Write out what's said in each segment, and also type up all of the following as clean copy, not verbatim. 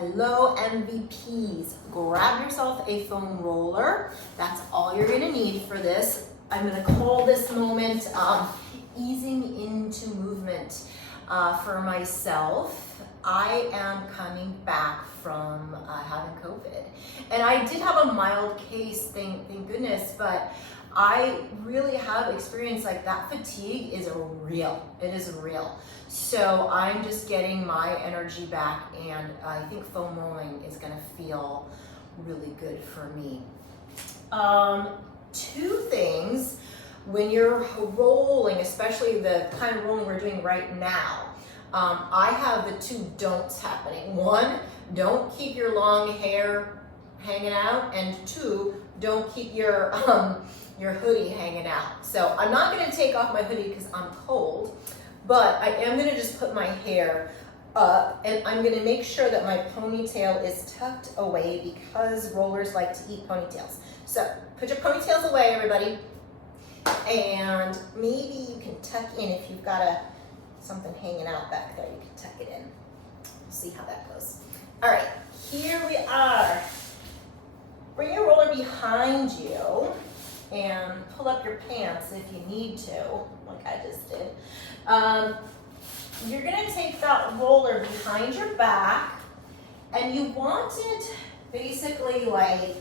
Hello MVPs, grab yourself a foam roller. That's all you're gonna need for this. I'm gonna call this moment easing into movement for myself. I am coming back from having COVID. And I did have a mild case, thank goodness, but I really have experienced like that fatigue is real. It is real. So I'm just getting my energy back, and I think foam rolling is gonna feel really good for me. Two things when you're rolling, especially the kind of rolling we're doing right now. I have the two don'ts happening. One, don't keep your long hair hanging out, and two, don't keep your hoodie hanging out. So I'm not gonna take off my hoodie because I'm cold, but I am gonna just put my hair up, and I'm gonna make sure that my ponytail is tucked away because rollers like to eat ponytails. So put your ponytails away, everybody. And maybe you can tuck in if you've got something hanging out back there, you can tuck it in. We'll see how that goes. All right, here we are. Bring your roller behind you and pull up your pants if you need to, like I just did. You're gonna take that roller behind your back, and you want it basically like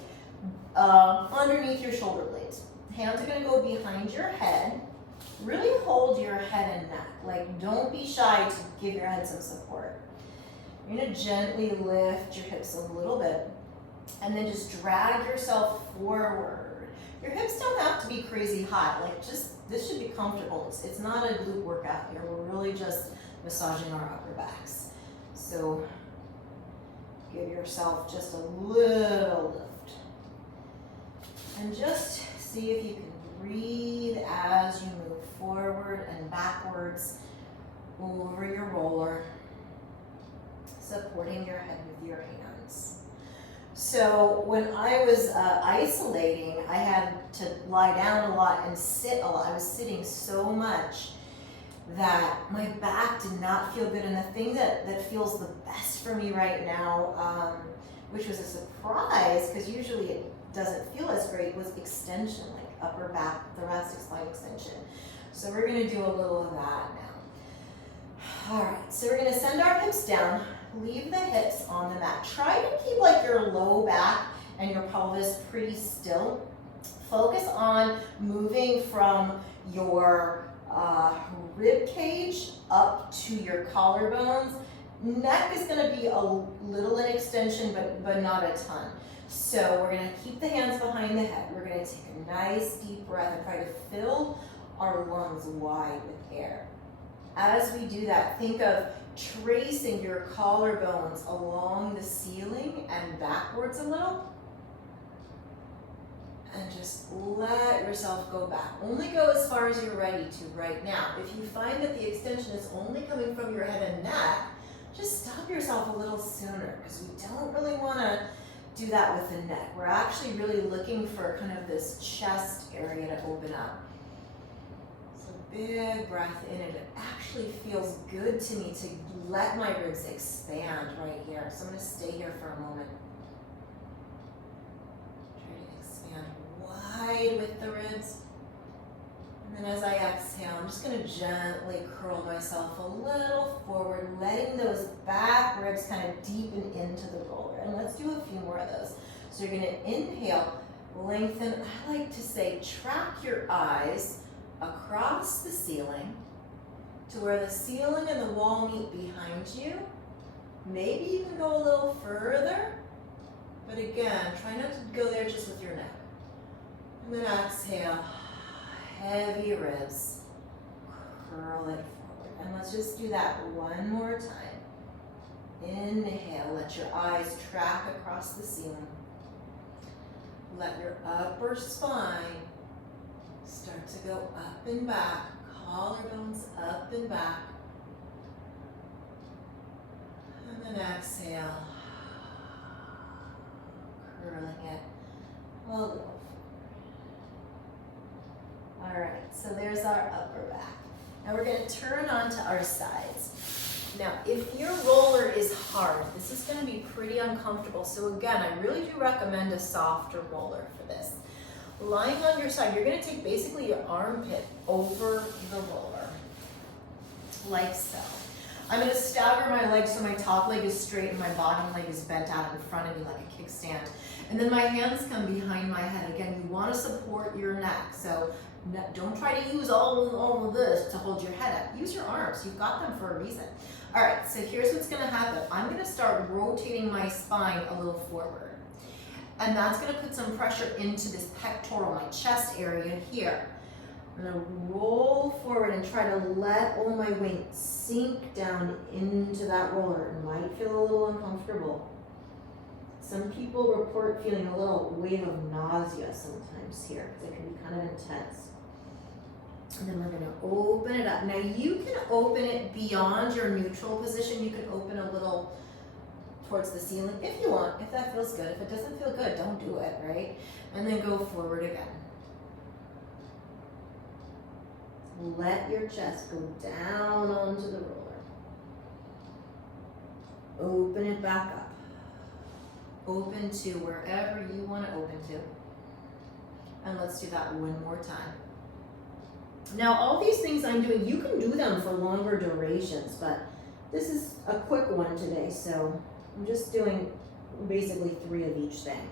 underneath your shoulder blades. Hands are gonna go behind your head. Really hold your head and neck. Like, don't be shy to give your head some support. You're gonna gently lift your hips a little bit, and then just drag yourself forward. Your hips don't have to be crazy high. Like, just, this should be comfortable. It's not a glute workout here. We're really just massaging our upper backs. So give yourself just a little lift. And just see if you can breathe as you move forward and backwards over your roller, supporting your head with your hands. So when I was isolating, I had to lie down a lot and sit a lot. I was sitting so much that my back did not feel good. And the thing that feels the best for me right now, which was a surprise because usually it doesn't feel as great, was extension, like upper back, thoracic spine extension. So we're gonna do a little of that now. All right, so we're gonna send our hips down. Leave the hips on the mat. Try to keep like your low back and your pelvis pretty still. Focus on moving from your rib cage up to your collarbones. Neck is gonna be a little in extension, but not a ton. So we're gonna keep the hands behind the head. We're gonna take a nice deep breath and try to fill our lungs wide with air. As we do that, think of tracing your collarbones along the ceiling and backwards a little. And just let yourself go back. Only go as far as you're ready to right now. If you find that the extension is only coming from your head and neck, just stop yourself a little sooner, because we don't really want to do that with the neck. We're actually really looking for kind of this chest area to open up. Big breath in, and it actually feels good to me to let my ribs expand right here. So I'm going to stay here for a moment. Try to expand wide with the ribs. And then as I exhale, I'm just going to gently curl myself a little forward, letting those back ribs kind of deepen into the roller. And let's do a few more of those. So you're going to inhale, lengthen. I like to say track your eyes across the ceiling to where the ceiling and the wall meet behind you. Maybe you can go a little further, but again, try not to go there just with your neck. And then exhale, heavy ribs, curl it forward. And let's just do that one more time. Inhale, let your eyes track across the ceiling. Let your upper spine start to go up and back, collarbones up and back. And then exhale, curling it a little forward. All right, so there's our upper back. Now we're going to turn onto our sides. Now, if your roller is hard, this is gonna be pretty uncomfortable. So again, I really do recommend a softer roller for this. Lying on your side, you're gonna take basically your armpit over the roller, like so. I'm gonna stagger my legs so my top leg is straight and my bottom leg is bent out in front of me like a kickstand. And then my hands come behind my head. Again, you wanna support your neck. So don't try to use all of this to hold your head up. Use your arms, you've got them for a reason. All right, so here's what's gonna happen. I'm gonna start rotating my spine a little forward. And that's gonna put some pressure into this pectoral, my chest area here. I'm gonna roll forward and try to let all my weight sink down into that roller. It might feel a little uncomfortable. Some people report feeling a little wave of nausea sometimes here, because it can be kind of intense. And then we're gonna open it up. Now you can open it beyond your neutral position. You can open a little towards the ceiling if you want, if that feels good. If it doesn't feel good, don't do it, right? And then go forward again. Let your chest go down onto the roller. Open it back up. Open to wherever you want to open to. And let's do that one more time. Now, all these things I'm doing, you can do them for longer durations, but this is a quick one today, so I'm just doing basically 3 of each thing.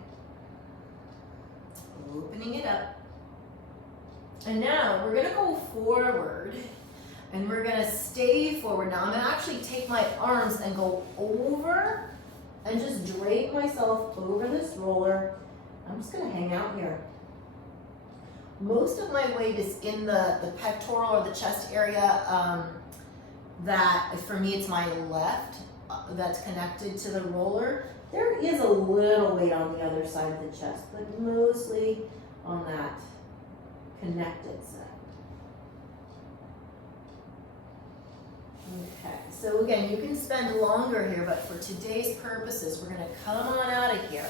Opening it up. And now we're gonna go forward and we're gonna stay forward. Now I'm gonna actually take my arms and go over and just drape myself over this roller. I'm just gonna hang out here. Most of my weight is in the pectoral or the chest area. That for me, it's my left that's connected to the roller. There is a little weight on the other side of the chest, but mostly on that connected side. Okay, so again, you can spend longer here, but for today's purposes, we're gonna come on out of here.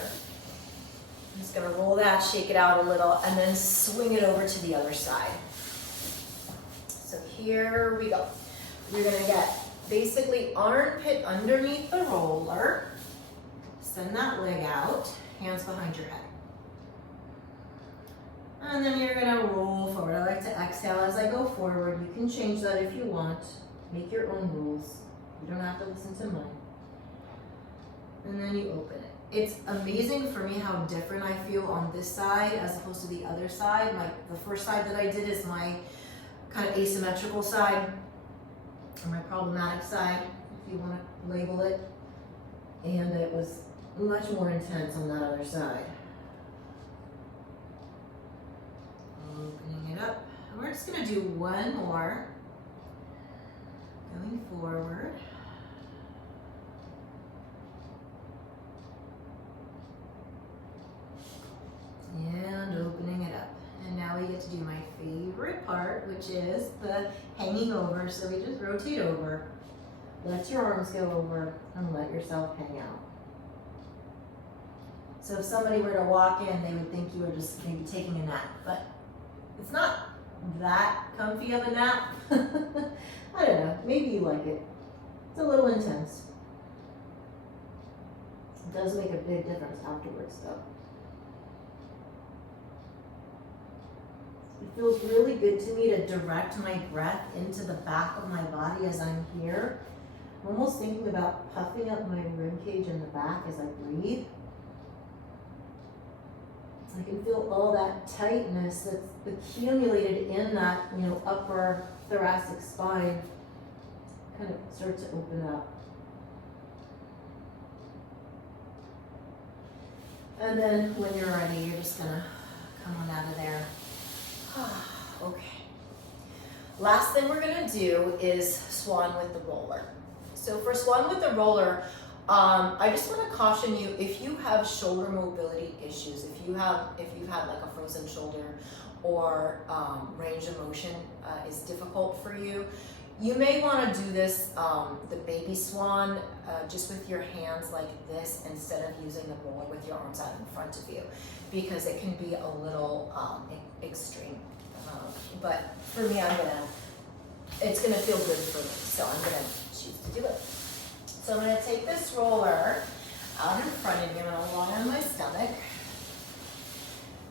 I'm just gonna roll that, shake it out a little, and then swing it over to the other side. So here we go. You're gonna get basically armpit underneath the roller. Send that leg out, hands behind your head. And then you're gonna roll forward. I like to exhale as I go forward. You can change that if you want. Make your own rules. You don't have to listen to mine. And then you open it. It's amazing for me how different I feel on this side as opposed to the other side. Like the first side that I did is my kind of asymmetrical side, or my problematic side, if you want to label it. And it was much more intense on that other side. Opening it up. And we're just gonna do one more. Going forward. And opening it up. And now we get to do my favorite part, which is the hanging over. So we just rotate over. Let your arms go over and let yourself hang out. So if somebody were to walk in, they would think you were just maybe taking a nap, but it's not that comfy of a nap. I don't know, maybe you like it. It's a little intense. It does make a big difference afterwards though. It feels really good to me to direct my breath into the back of my body as I'm here. I'm almost thinking about puffing up my rib cage in the back as I breathe. I can feel all that tightness that's accumulated in that, upper thoracic spine kind of start to open up. And then when you're ready, you're just gonna come on out of there. Okay. Last thing we're gonna do is swan with the roller. So for swan with the roller, I just want to caution you, if you have shoulder mobility issues, if you've had like a frozen shoulder or range of motion is difficult for you, you may want to do this, the baby swan, just with your hands like this instead of using the roller with your arms out in front of you, because it can be a little extreme. But for me, it's gonna feel good for me, so I'm gonna choose to do it. So I'm gonna take this roller out in front of me. I'm gonna lie on my stomach.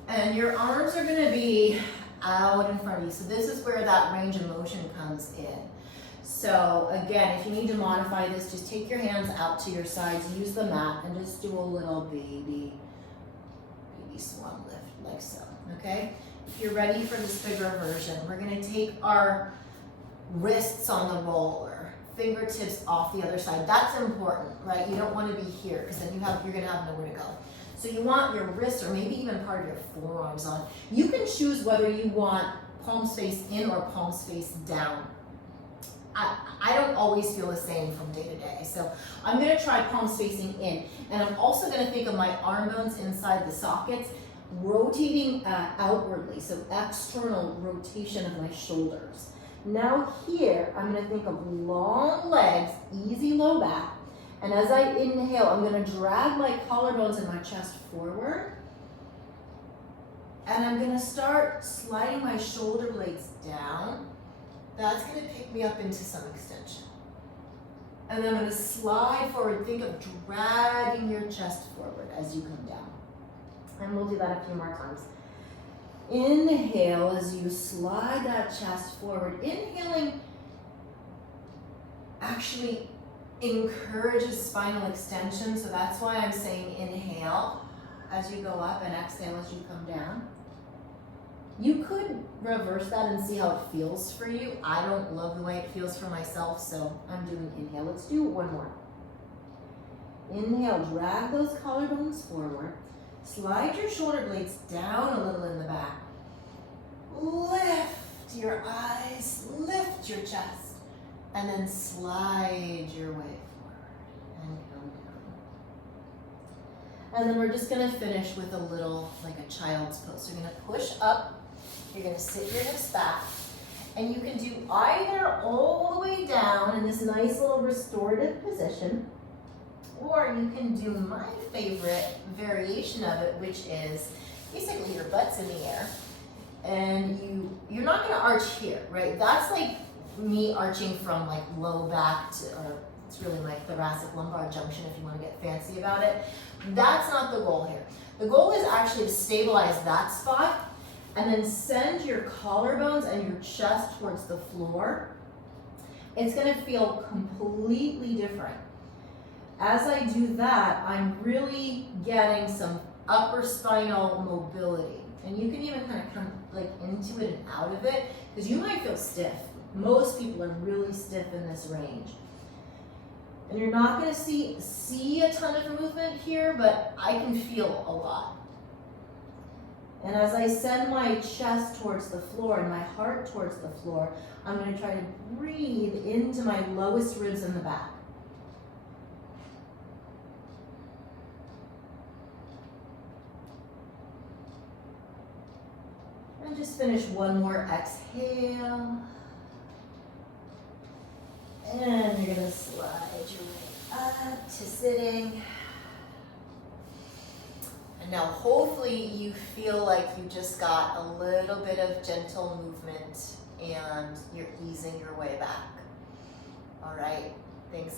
And your arms are gonna be out in front of you. So this is where that range of motion comes in. So again, if you need to modify this, just take your hands out to your sides, use the mat, and just do a little baby swan lift, like so, okay? If you're ready for this bigger version, we're gonna take our wrists on the roller, fingertips off the other side. That's important, right? You don't wanna be here, because then you're gonna have nowhere to go. So you want your wrists, or maybe even part of your forearms on. You can choose whether you want palms face in or palms face down. I don't always feel the same from day to day. So I'm gonna try palms facing in. And I'm also gonna think of my arm bones inside the sockets, rotating outwardly. So external rotation of my shoulders. Now here, I'm gonna think of long legs, easy low back. And as I inhale, I'm gonna drag my collarbones and my chest forward. And I'm gonna start sliding my shoulder blades down. That's gonna pick me up into some extension. And then I'm gonna slide forward. Think of dragging your chest forward as you come down. And we'll do that a few more times. Inhale as you slide that chest forward. Inhaling actually encourages spinal extension, so that's why I'm saying inhale as you go up and exhale as you come down. You could reverse that and see how it feels for you. I don't love the way it feels for myself, so I'm doing inhale. Let's do one more. Inhale, drag those collarbones forward. Slide your shoulder blades down a little in the back. Lift your eyes, lift your chest, and then slide your way forward and come down. And then we're just gonna finish with a little, like a child's pose. So you're gonna push up. You're gonna sit your hips back, and you can do either all the way down in this nice little restorative position, or you can do my favorite variation of it, which is basically your butt's in the air, and you're not gonna arch here, right? That's like me arching from like low back to, or it's really my thoracic lumbar junction if you wanna get fancy about it. That's not the goal here. The goal is actually to stabilize that spot, and then send your collarbones and your chest towards the floor. It's gonna feel completely different. As I do that, I'm really getting some upper spinal mobility. And you can even kind of come like into it and out of it, because you might feel stiff. Most people are really stiff in this range. And you're not gonna see a ton of movement here, but I can feel a lot. And as I send my chest towards the floor and my heart towards the floor, I'm gonna try to breathe into my lowest ribs in the back. And just finish one more exhale. And you're gonna slide your way up to sitting. And now hopefully you feel like you just got a little bit of gentle movement and you're easing your way back. All right, thanks.